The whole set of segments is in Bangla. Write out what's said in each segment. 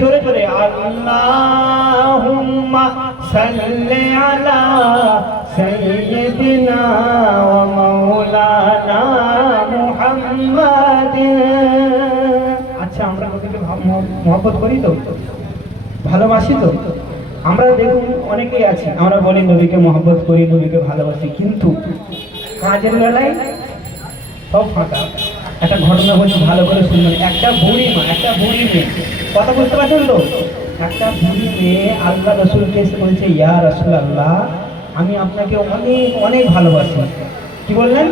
জোরে জোরে আল্লাহুম্মা সাল্লি আলা সাইয়্যিদিনা ওয়া মাওলানা মুহাম্মাদিন। আচ্ছা, আমরা নবীকে মহব্বত করি তো, ভালোবাসি তো? আমরা দেখুন অনেকেই আছি, আমরা বলি নবীকে মহব্বত করি, নবীকে ভালোবাসি, কিন্তু কাজের বেলায় সব ফাঁকা। একটা ঘটনা বলছি, ভালো করে শুনবেন। একটা বুড়ি মেয়ে, কথা বুঝতে পারছেন তো? একটা বুড়ি মেয়ে আল্লাহ রসুলকে এসে বলছে, ইয়া রাসূলুল্লাহ, আমি আপনাকে অনেক অনেক ভালোবাসি। কি বললেন?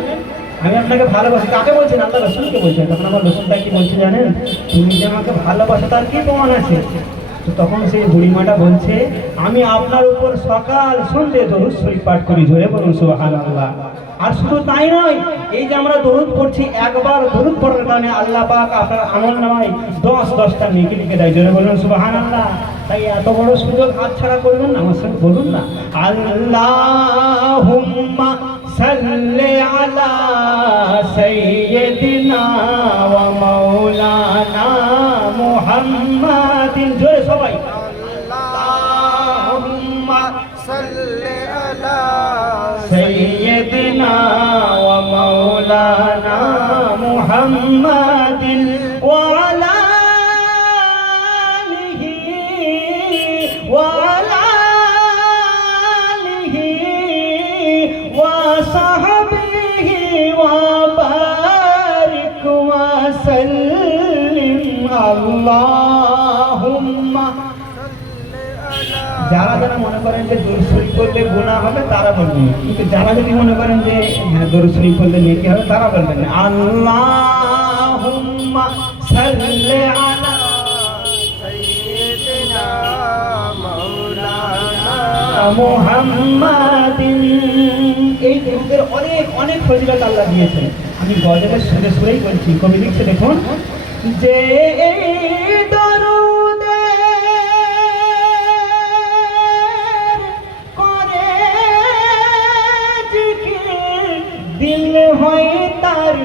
আমি আপনাকে ভালোবাসি। কাকে বলছেন? আল্লাহ রসুলকে বলছেন। তখন আমার রসুলটা কি বলছে জানেন? তুমি যে আমাকে ভালোবাসো তার কি প্রমাণ আছে? তো তখন সেই বুড়িমাটা বলছে, আমি আপনার উপর সকাল সন্ধ্যে দরুদ শরীফ পাঠ করি। জোরে বলুন সুবহানাল্লাহ। আর শুধু তাই নয়, এই যে আমরা দরুদ পড়ছি, একবার দরুদ পড়ার কারণে আল্লাহ পাক আপনার আমলনামায় 10টা নেকি লিখে দেয়। জোরে বলুন সুবহানাল্লাহ। তাই এত বড় সুযোগ হাতছাড়া করবেন না। আমার সঙ্গে বলুন না, আল্লাহুম্মা সাল্লি আলা সাইয়্যিদিনা ওয়া মাওলানা মুহাম্মাদিন। জোরে সবাই, আল্লাহুম্মা সাল্লি আলা সাইয়্যিদিনা ওয়া মাওলানা মুহাম্মাদিন ওয়া আলা আলিহি ওয়া আলা আলিহি ওয়া সাহবিহি ওয়া বারিক ওয়া সাল্লিম। আল্লাহুম্মা। যারা যারা মনে করেন যে দরুদ শরীফ পড়লে গুনাহ হবে তারা বলবেন, কিন্তু যারা যদি মনে করেন যে হ্যাঁ দরুদ শরীফ পড়লে নেকি হবে তারা বলবেন না। আল্লাহুম্মা সাল্লি আলা সাইয়্যিদিনা মাওলানা মুহাম্মাদিন। এই দরুদের অনেক অনেক ফজিলত আল্লাহ দিয়েছেন। আমি গজলের সুরে সুরেই বলছি। কবি লিখছে দেখুন, যে দিল হয় তার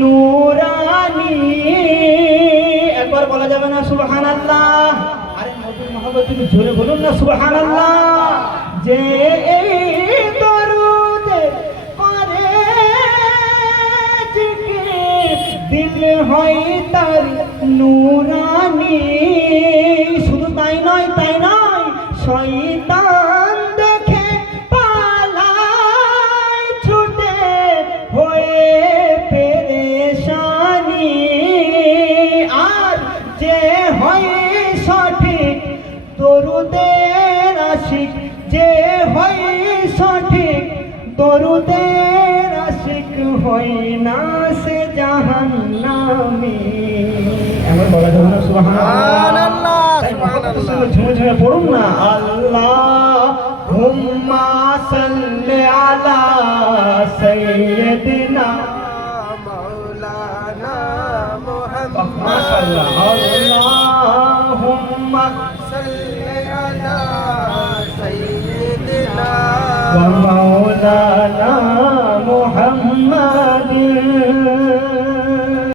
নূরানি। একবার বলা যাবে না সুবহানাল্লাহ? আরে নবীর মহব্বত তুমি জোরে বলুন না সুবহানাল্লাহ। যে এই দরুদে করে জিকির, দিল হয় তার নূরানি। শুধু তাই নয়, শয়তান দেখে পালায় ছুটে হয়ে পেরেশানি। আর যে হয় সঠিক দরুদের আশিক, যে হয় সঠিক দরুদের আশিক, হয় না সে জাহান্নামী। এমন বলা যাবে না সুবহানাল্লাহ? ঝুমে ঝুমে পড়ুন না, আল্লাহুম্মা সাল্লি আলা সাইয়্যিদিনা মাওলানা মুহাম্মাদ। মাশাআল্লাহ। আল্লাহুম্মা সাল্লি আলা সাইয়্যিদিনা ওয়া